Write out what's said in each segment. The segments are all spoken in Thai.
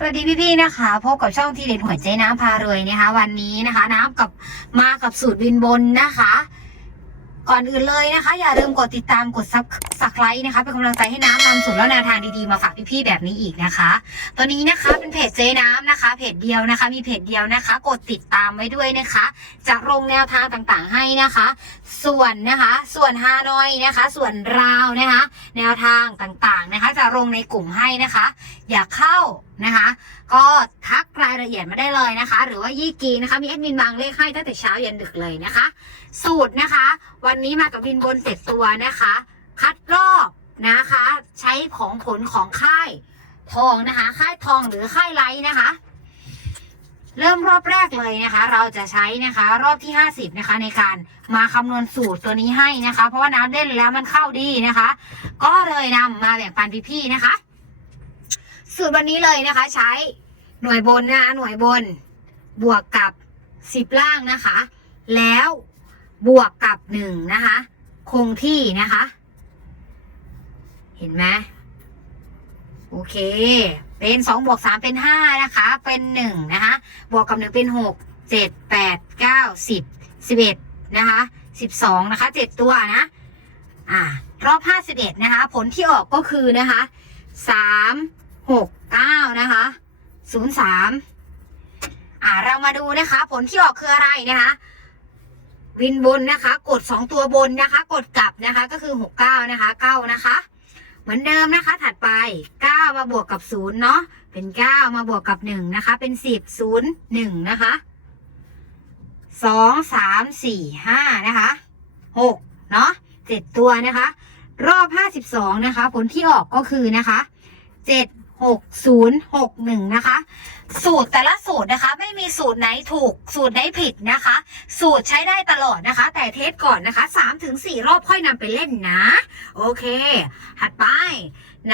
สวัสดีพี่ๆนะคะ พบกับช่องทีเด็ดหัวใจน้ำพารวยนะคะ วันนี้นะคะ น้ำกับมากับสูตรวินบนนะคะ ก่อนอื่นเลยนะคะ อย่าลืมกดติดตามกดซับสักไลค์นะคะเป็นกำลังใจให้น้ำนำสูตรและแนวทางดีๆมาฝากพี่ๆแบบนี้อีกนะคะตัวนี้นะคะเป็นเพจเจ๊น้ำนะคะ เพจเดียวนะคะ มีเพจเดียวนะคะ กดติดตามไว้ด้วยนะคะ จะลงแนวทางต่างๆให้นะคะ ส่วนนะคะ ส่วนฮานอยนะคะ ส่วนราวนะคะ แนวทางต่างๆนะคะ จะลงในกลุ่มให้นะคะ อยากเข้านะคะ ก็ทักรายละเอียดมาได้เลยนะคะ หรือว่ายี่กีนะคะ มีแอดมินบางเลขให้ตั้งแต่เช้ายันดึกเลยนะคะ สูตรนะคะ วันนี้มากับบินบนเจ็ดตัวนะคะ คัดรอบนะคะ ใช้ของผลของค่ายทองนะคะ ค่ายทองหรือค่ายไลท์นะคะ เริ่มรอบแรกเลยนะคะ เราจะใช้นะคะ รอบที่ 50 นะคะ ในการมาคำนวณสูตรตัวนี้ให้นะคะ เพราะว่าน้ำเล่นแล้วมันเข้าดีนะคะ ก็เลยนำมาแบ่งปันพี่ๆนะคะ สูตรวันนี้เลยนะคะ ใช้หน่วยบนนะคะหน่วยบน บวกกับสิบล่างนะคะ แล้วบวกกับหนึ่งนะคะ คงที่นะคะ เห็นไหมโอเค เป็นสองบวกสามเป็นห้านะคะ เป็นหนึ่งนะคะ บวกกับหนึ่งเป็นหกเจ็ดแปดเก้าสิบสิบเอ็ดนะคะสิบสองนะคะเจ็ดตัวนะอ่ารอบห้าสิบเอ็ดนะคะ ผลที่ออกก็คือนะคะสาม หกเก้านะคะศูนย์สามอ่าเรามาดูนะคะ ผลที่ออกคืออะไรนะคะ วินบนนะคะ กดสองตัวบนนะคะ กดกลับนะคะก็คือหกเก้านะคะเก้านะคะ เหมือนเดิมนะคะ ถัดไปเก้ามาบวกกับศูนย์เนาะเป็นเก้ามาบวกกับหนึ่งนะคะ เป็นสิบศูนย์หนึ่งนะคะสองสามสี่ห้านะคะหกเนาะเจ็ดตัวนะคะ รอบห้าสิบสองนะคะ ผลที่ออกก็คือนะคะเจ็ด หกศูนย์หกหนึ่งนะคะ สูตรแต่ละสูตรนะคะ ไม่มีสูตรไหนถูกสูตรไหนผิดนะคะ สูตรใช้ได้ตลอดนะคะ แต่เทสก่อนนะคะสามถึงสี่รอบค่อยนำไปเล่นนะ โอเคถัดไป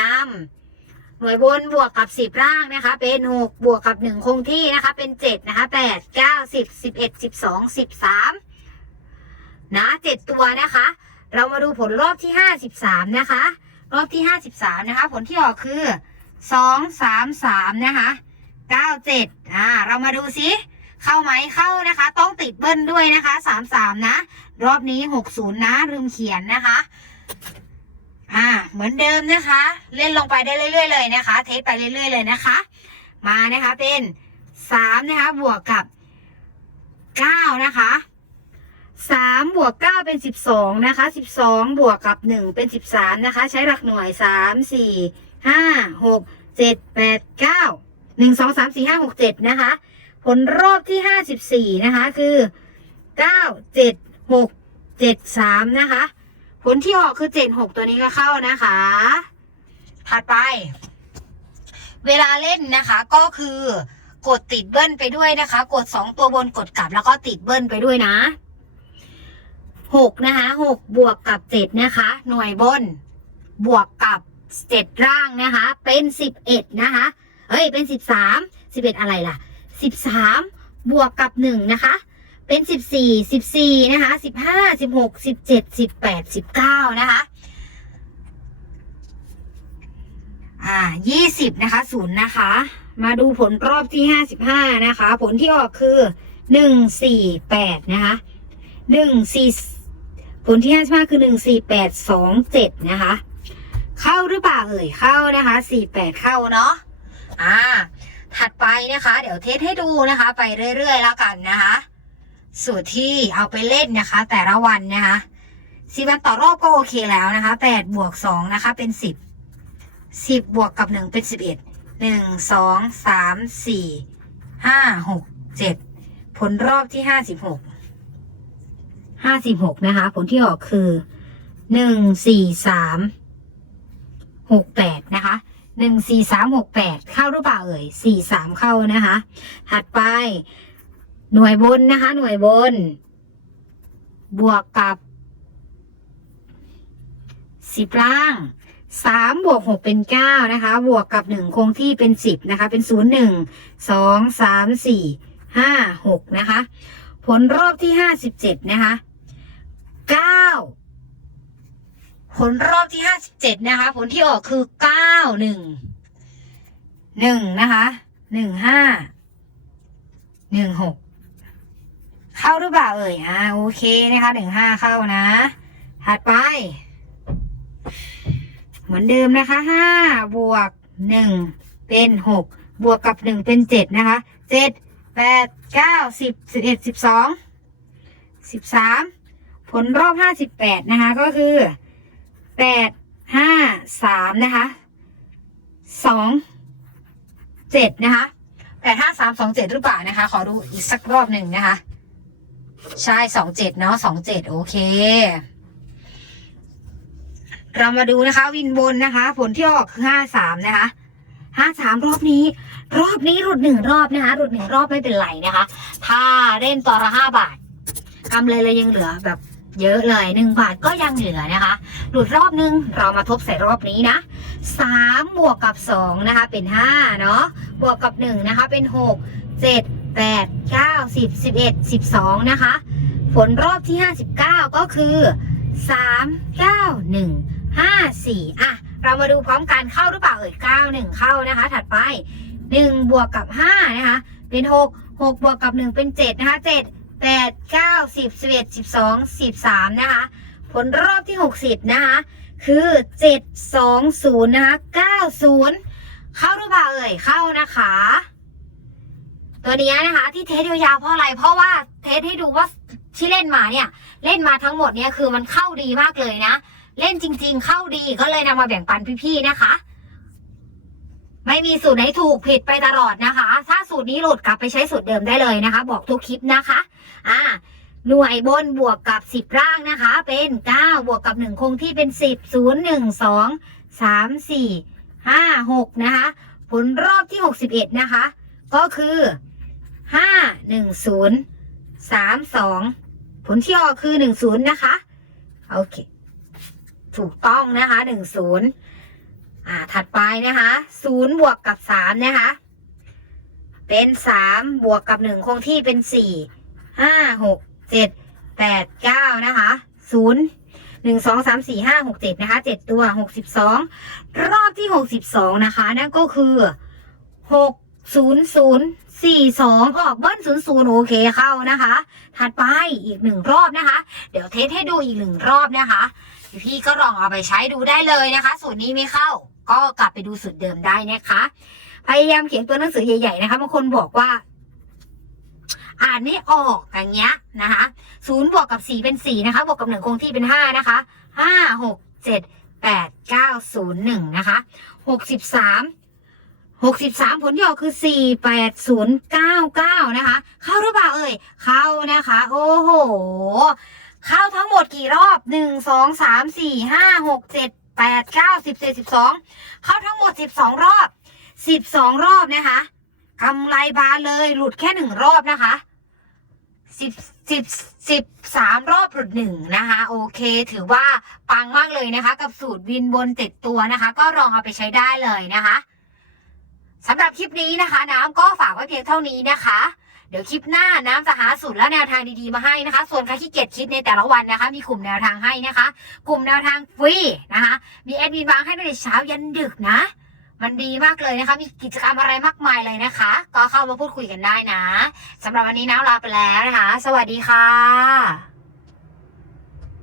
นำหน่วยบนบวกกับสิบล่างนะคะ เป็นหกบวกกับหนึ่งคงที่นะคะ เป็นเจ็ดนะคะแปดเก้าสิบสิบเอ็ดสิบสองสิบสามนะเจ็ดตัวนะคะ เรามาดูผลรอบที่ห้าสิบสามนะคะ รอบที่ห้าสิบสามนะคะ ผลที่ออกคือ สองสามสามนะคะเก้าเจ็ดอ่าเรามาดูซิเข้าไหมเข้านะคะ ต้องติดเบิ้ลด้วยนะคะสามสามนะ รอบนี้หกศูนย์นะลืมเขียนนะคะอ่าเหมือนเดิมนะคะ เล่นลงไปได้เรื่อย ๆ เลยนะคะ เทสไปเรื่อย ๆ เลยนะคะ มานะคะเป็นสามนะคะบวกกับเก้านะคะสามบวกเก้าเป็นสิบสองนะคะสิบสองบวกกับหนึ่งเป็นสิบสามนะคะ ใช้หลักหน่วยสามสี่ ห้าหกเจ็ดแปดเก้าหนึ่งสองสามสี่ห้าหกเจ็ดนะคะ ผลรอบที่ห้าสิบสี่นะคะ คือเก้าเจ็ดหกเจ็ดสามนะคะ ผลที่ออกคือเจ็ดหกตัวนี้ก็เข้านะคะ ถัดไป เวลาเล่นนะคะก็คือกดติดเบิ้ลไปด้วยนะคะ กดสองตัวบนกดกลับแล้วก็ติดเบิ้ลไปด้วยนะหกนะคะหกบวกกับเจ็ดนะคะ หน่วยบน บวกกับ เจ็ดร่างนะคะ เป็นสิบเอ็ดนะคะเอ้ยเป็นสิบสามสิบเอ็ดอะไรล่ะสิบสามบวกกับหนึ่งนะคะ เป็นสิบสี่สิบสี่นะคะสิบห้าสิบหกสิบเจ็ดสิบแปดสิบเก้านะคะอ่ายี่สิบนะคะศูนย์นะคะ มาดูผลรอบที่ห้าสิบห้านะคะ ผลที่ออกคือหนึ่งสี่แปดนะคะหนึ่งสี่ผลที่ห้าสิบห้าคือหนึ่งสี่แปดสองเจ็ดนะคะ เข้าหรือเปล่าเอ่ยเข้านะคะสี่แปดเข้าเนาะอ่า ถัดไปนะคะ เดี๋ยวเทสให้ดูนะคะ ไปเรื่อย ๆ แล้วกันนะคะ สูตรที่เอาไปเล่นนะคะ แต่ละวันนะคะสิบวันต่อรอบก็โอเคแล้วนะคะแปดบวกสองนะคะ เป็นสิบสิบบวกกับหนึ่งเป็นสิบเอ็ดหนึ่งสองสามสี่ห้าหกเจ็ดผลรอบที่ห้าสิบหกห้าสิบหกนะคะ ผลที่ออกคือหนึ่งสี่สาม หกแปดนะคะหนึ่งสี่สามหกแปดเข้าหรือเปล่าเอ่ยสี่สามเข้านะคะ ถัดไป หน่วยบนนะคะ หน่วยบน บวกกับสิบล่างสามบวกหกเป็นเก้านะคะ บวกกับหนึ่งคงที่เป็นสิบนะคะ เป็นศูนย์หนึ่งสองสามสี่ห้าหกนะคะ ผลรอบที่ห้าสิบเจ็ดนะคะเก้า ผลรอบที่ห้าสิบเจ็ดนะคะ ผลที่ออกคือเก้าหนึ่งหนึ่งนะคะหนึ่งห้าหนึ่งหกเข้าหรือเปล่าเอ่ยอ่าโอเคนะคะหนึ่งห้าเข้านะ ถัดไป เหมือนเดิมนะคะห้าบวกหนึ่งเป็นหกบวกกับหนึ่งเป็นเจ็ดนะคะเจ็ดแปดเก้าสิบสิบเอ็ดสิบสองสิบสามผลรอบห้าสิบแปดนะคะก็คือ แปดห้าสามนะคะสองเจ็ดนะคะแปดห้าสามสองเจ็ดหรือเปล่านะคะ ขอดูอีกสักรอบหนึ่งนะคะ ใช่สองเจ็ดเนาะสองเจ็ดโอเคเรามาดูนะคะ วินบนนะคะ ผลที่ออกคือห้าสามนะคะห้าสามรอบนี้ รอบนี้หลุดหนึ่งรอบนะคะหลุดหนึ่งรอบไม่เป็นไรนะคะ ถ้าเล่นต่อละห้าบาทกำไรเลยยังเหลือแบบ เยอะเลยหนึ่งบาทก็ยังเหลือนะคะ หลุดรอบนึงเรามาทบใส่รอบนี้นะสามบวกกับสองนะคะเป็นห้าเนาะบวกกับหนึ่งนะคะเป็นหกเจ็ดแปดเก้าสิบสิบเอ็ดสิบสองนะคะ ผลรอบที่ห้าสิบเก้าก็คือสามเก้าหนึ่งห้าสี่อะ เรามาดูพร้อมกันเข้าหรือเปล่าเอ่ยเก้าหนึ่งเข้านะคะ ถัดไปหนึ่งบวกกับห้านะคะ เป็นหกหกบวกกับหนึ่งเป็นเจ็ดนะคะเจ็ด แปดเก้าสิบสิบเอ็ดสิบสองสิบสามนะคะ ผลรอบที่หกสิบนะคะ คือเจ็ดสองศูนย์นะคะเก้าศูนย์เข้าหรือเปล่าเอ่ยเข้านะคะ ตัวนี้นะคะที่เทสยาวๆเพราะอะไร เพราะว่าเทสให้ดูว่าที่เล่นมาเนี่ย เล่นมาทั้งหมดเนี่ยคือมันเข้าดีมากเลยนะ เล่นจริง ๆ เข้าดีก็เลยนำมาแบ่งปันพี่ๆนะคะ ไม่มีสูตรไหนถูกผิดไปตลอดนะคะ ถ้าสูตรนี้หลุดกลับไปใช้สูตรเดิมได้เลยนะคะ บอกทุกคลิปนะคะ อ่า หน่วยบนบวกกับสิบร่างนะคะ เป็นเก้าบวกกับหนึ่งคงที่เป็นสิบศูนย์หนึ่งสองสามสี่ห้าหกนะคะ ผลรอบที่หกสิบเอ็ดนะคะ ก็คือห้าหนึ่งศูนย์สามสองผลที่ออกคือหนึ่งศูนย์นะคะ โอเค ถูกต้องนะคะหนึ่งศูนย์ อ่า ถัดไปนะคะศูนย์บวกกับสามนะคะ เป็นสามบวกกับหนึ่งคงที่เป็นสี่ห้าหกเจ็ดแปดเก้านะคะศูนย์หนึ่งสองสามสี่ห้าหกเจ็ดนะคะเจ็ดตัวหกสิบสองรอบที่หกสิบสองนะคะ นั่นก็คือหก ศูนย์ศูนย์สี่สองออกเบิ้ลศูนย์ศูนย์โอเคเข้านะคะ ถัดไปอีกหนึ่งรอบนะคะ เดี๋ยวเทสให้ดูอีกหนึ่งรอบนะคะ พี่ก็ลองเอาไปใช้ดูได้เลยนะคะ สูตรนี้ไม่เข้า ก็กลับไปดูสูตรเดิมได้นะคะ พยายามเขียนตัวหนังสือใหญ่ๆนะคะบางคนบอกว่า อ่านไม่ออกอย่างเงี้ยนะคะศูนย์บวกกับสี่เป็นสี่นะคะ บวกกับหนึ่งคงที่เป็นห้านะคะห้าหกเจ็ดแปดเก้าศูนย์หนึ่งนะคะหกสิบสาม หกสิบสามผลที่อคือสี่แปดศูนย์เก้าเก้านะคะ เข้าหรือเปล่าเอ่ย เข้านะคะ โอ้โห เข้าทั้งหมดกี่รอบหนึ่งสองสามสี่ห้าหกเจ็ดแปดเก้าสิบสิบสิบสองเข้าทั้งหมดสิบสองรอบสิบสองรอบนะคะกำไรบานเลยหลุดแค่หนึ่งรอบนะคะสิบสิบสิบสามรอบหลุดหนึ่งนะคะ โอเค ถือว่าปังมากเลยนะคะ กับสูตรวินบนติดตัวนะคะ ก็ลองเอาไปใช้ได้เลยนะคะ สำหรับคลิปนี้นะคะ น้ำก็ฝากไว้เพียงเท่านี้นะคะ เดี๋ยวคลิปหน้าน้ำจะหาสูตรและแนวทางดีๆมาให้นะคะ ส่วนใครที่เกียจคิดในแต่ละวันนะคะ มีกลุ่มแนวทางให้นะคะ กลุ่มแนวทางฟรีนะคะ มีแอดมินบางให้ตั้งแต่เช้ายันดึกนะ มันดีมากเลยนะคะ มีกิจกรรมอะไรมากมายเลยนะคะ ก็เข้ามาพูดคุยกันได้นะสำหรับวันนี้น้ำลาไปแล้วนะคะ สวัสดีค่ะ